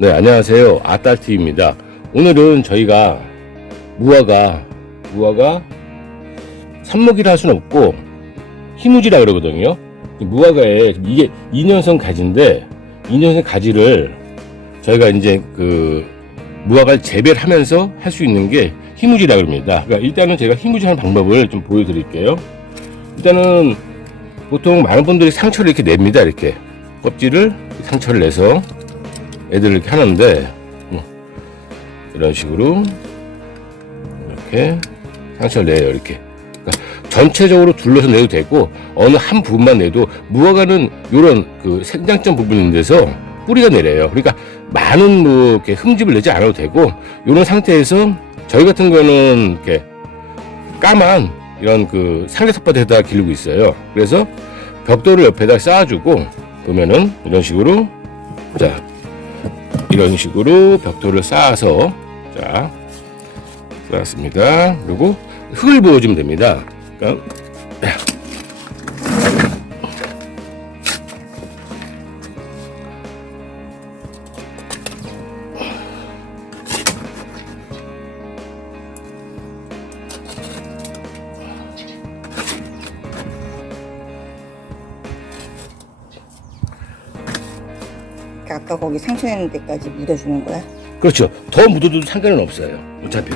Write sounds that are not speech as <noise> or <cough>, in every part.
네, 안녕하세요. 아딸TV입니다. 오늘은 저희가 무화과, 무화과 삽목이라 할 수는 없고 희무지라 그러거든요. 이 무화과에 이게 2년생 가지인데 2년생 가지를 저희가 이제 그 무화과를 재배를 하면서 할 수 있는 게 희무지라 그럽니다. 그러니까 일단은 제가 희무지 하는 방법을 좀 보여드릴게요. 일단은 보통 많은 분들이 상처를 이렇게 냅니다. 이렇게 껍질을 상처를 내서 애들을 이렇게 하는데 뭐 이런 식으로 이렇게 상처를 내요 이렇게. 그러니까 전체적으로 둘러서 내도 되고 어느 한 부분만 내도 무화과는 이런 그 생장점 부분 있는 데서 뿌리가 내려요. 그러니까 많은 뭐 이렇게 흠집을 내지 않아도 되고 이런 상태에서 저희 같은 거는 이렇게 까만 이런 그 상대석밭에다 기르고 있어요. 그래서 벽돌을 옆에다 쌓아주고 보면은 이런 식으로 자 이런 식으로 벽돌을 쌓아서 자 쌓았습니다. 그리고 흙을 부어주면 됩니다. 그러니까 그러니까 아까 거기 상처낸 데까지 묻어주는 거야? 그렇죠. 더 묻어도 상관은 없어요. 어차피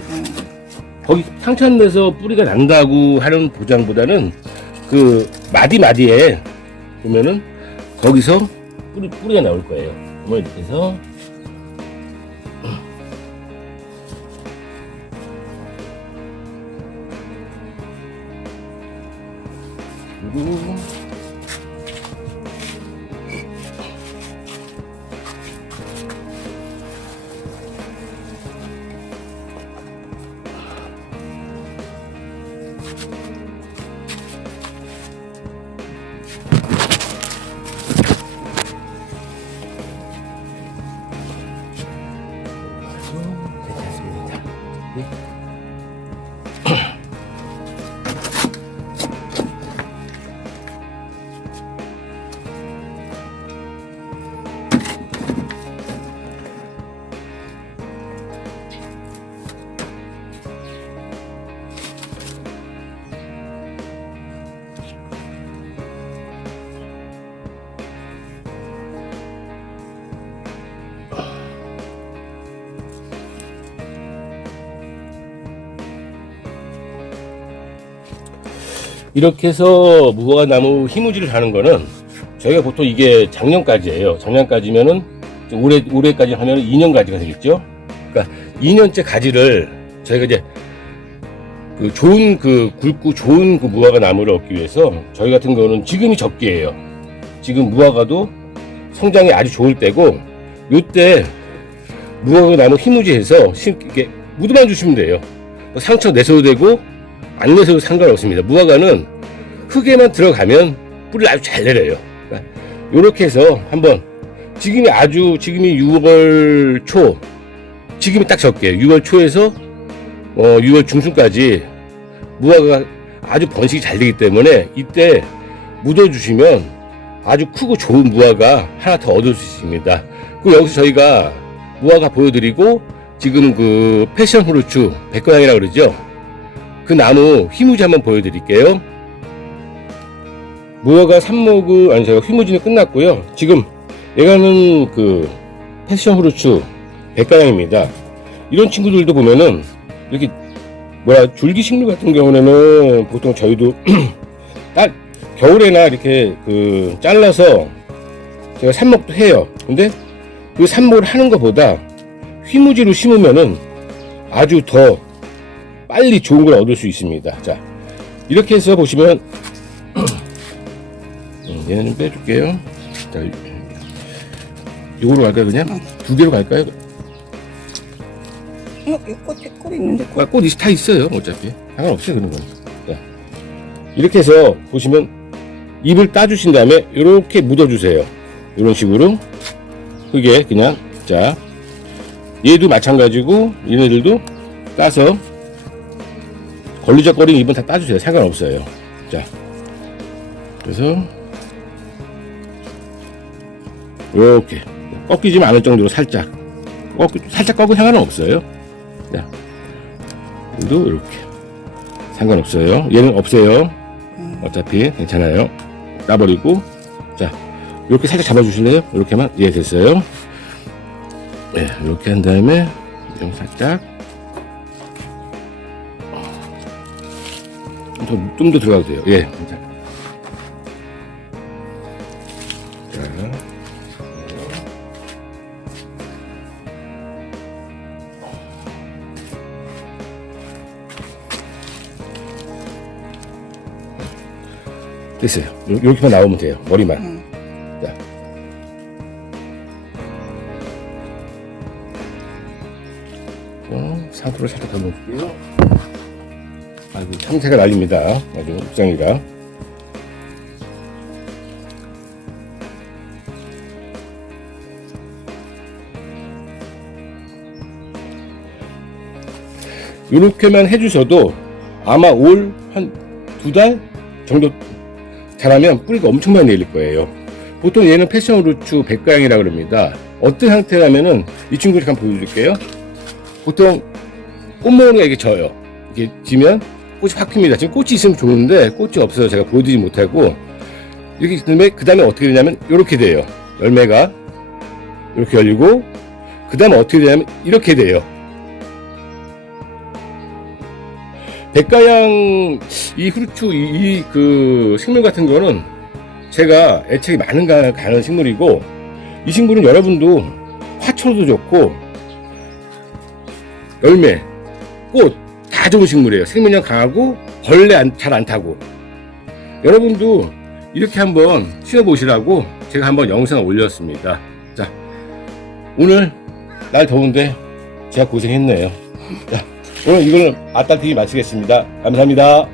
거기 데서 뿌리가 난다고 하는 보장보다는 그 마디 마디에 보면은 거기서 뿌리 뿌리가 나올 거예요. 뭐 이렇게 해서 그리고 이렇게 해서 무화과 나무 희무지를 하는 거는 저희가 보통 이게 작년까지예요. 작년까지면은 올해 올해까지 하면 2년까지가 되겠죠. 그러니까 2년째 가지를 저희가 이제 그 좋은 그 굵고 좋은 그 무화과 나무를 얻기 위해서 저희 같은 경우는 지금이 적기예요. 지금 무화과도 성장이 아주 좋을 때고 요때 무화과 나무 희무지해서 심 이렇게 묻어만 주시면 돼요. 뭐 상처 내서도 되고 안 내서도 상관없습니다. 무화과는 흙에만 들어가면 뿌리를 아주 잘 내려요. 이렇게 해서 한번 지금이 아주 지금이 6월 초 지금이 딱 적게 6월 초에서 어, 6월 중순까지 무화과가 아주 번식이 잘 되기 때문에 이때 묻어주시면 아주 크고 좋은 무화과 하나 더 얻을 수 있습니다. 그리고 여기서 저희가 무화과 보여드리고 지금 그 패션 후르츠 백과향이라고 그러죠. 그 나무 휘무지 한번 보여드릴게요. 무화과 삽목을 아니 제가 휘무지는 끝났고요. 지금 얘가는 그 패션 후르츠 백과향입니다. 이런 친구들도 보면은 이렇게 뭐야 줄기 식물 같은 경우에는 보통 저희도 <clears throat> 딱 겨울에나 이렇게 그 잘라서 제가 삽목도 해요. 근데 그 삽목을 하는 것보다 휘무지로 심으면은 아주 더 빨리 좋은 걸 얻을 수 있습니다. 자, 이렇게 해서 보시면 <clears throat> 음, 얘는 좀 빼줄게요. 자, 이거로 갈까요? 그냥 두 개로 갈까요? 어? 이 꽃에 꽃 있는데 꽃. 아, 꽃이 다 있어요. 어차피 상관없어요 그런 건. 자, 이렇게 해서 보시면 잎을 따주신 다음에 이렇게 묻어주세요. 이런 식으로 흙에 그냥 자 얘도 마찬가지고 얘네들도 따서 걸리적거리는 잎은 다 따주세요. 상관없어요. 자 그래서 이렇게 꺾이지 않을 정도로 살짝 꺾, 살짝 꺾고 상관은 없어요. 자, 얘도 이렇게 상관없어요. 얘는 없어요. 어차피 괜찮아요. 따버리고 자 이렇게 살짝 잡아주실래요? 이렇게만 예 됐어요. 예 이렇게 한 다음에 좀 살짝 좀 더 들어가도 돼요. 예. 자. 됐어요. 요- 요렇게만 나오면 돼요. 머리만. 음. 자. 어, 상토를 살짝 더 넣을게요. 아이고, 참새가 날립니다. 아주 옥상이라. 이렇게만 해주셔도 아마 올 한 두 달 정도 잘하면 뿌리가 엄청 많이 내릴 거예요. 보통 얘는 패션 루츠 백가양이라 그럽니다. 어떤 형태라면은 이 친구를 잠깐 보여줄게요. 보통 꽃모으가 이렇게 져요. 이렇게 지면 꽃이 확 핍니다. 지금 꽃이 있으면 좋은데 꽃이 없어서 제가 보여드리지 못하고 이렇게 그다음에 그 다음에 어떻게 되냐면 이렇게 돼요. 열매가 이렇게 열리고 그 다음에 어떻게 되냐면 이렇게 돼요. 백가양 이 후르츠 이그 식물 같은 거는 제가 애착이 많은 가- 가는 식물이고 이 식물은 여러분도 화초도 좋고 열매, 꽃 다 좋은 식물이에요. 생명력 강하고 벌레 잘 안 타고 여러분도 이렇게 한번 심어보시라고 제가 한번 영상을 올렸습니다. 자 오늘 날 더운데 제가 고생했네요. 자, 오늘 이거는 아따TV 마치겠습니다. 감사합니다.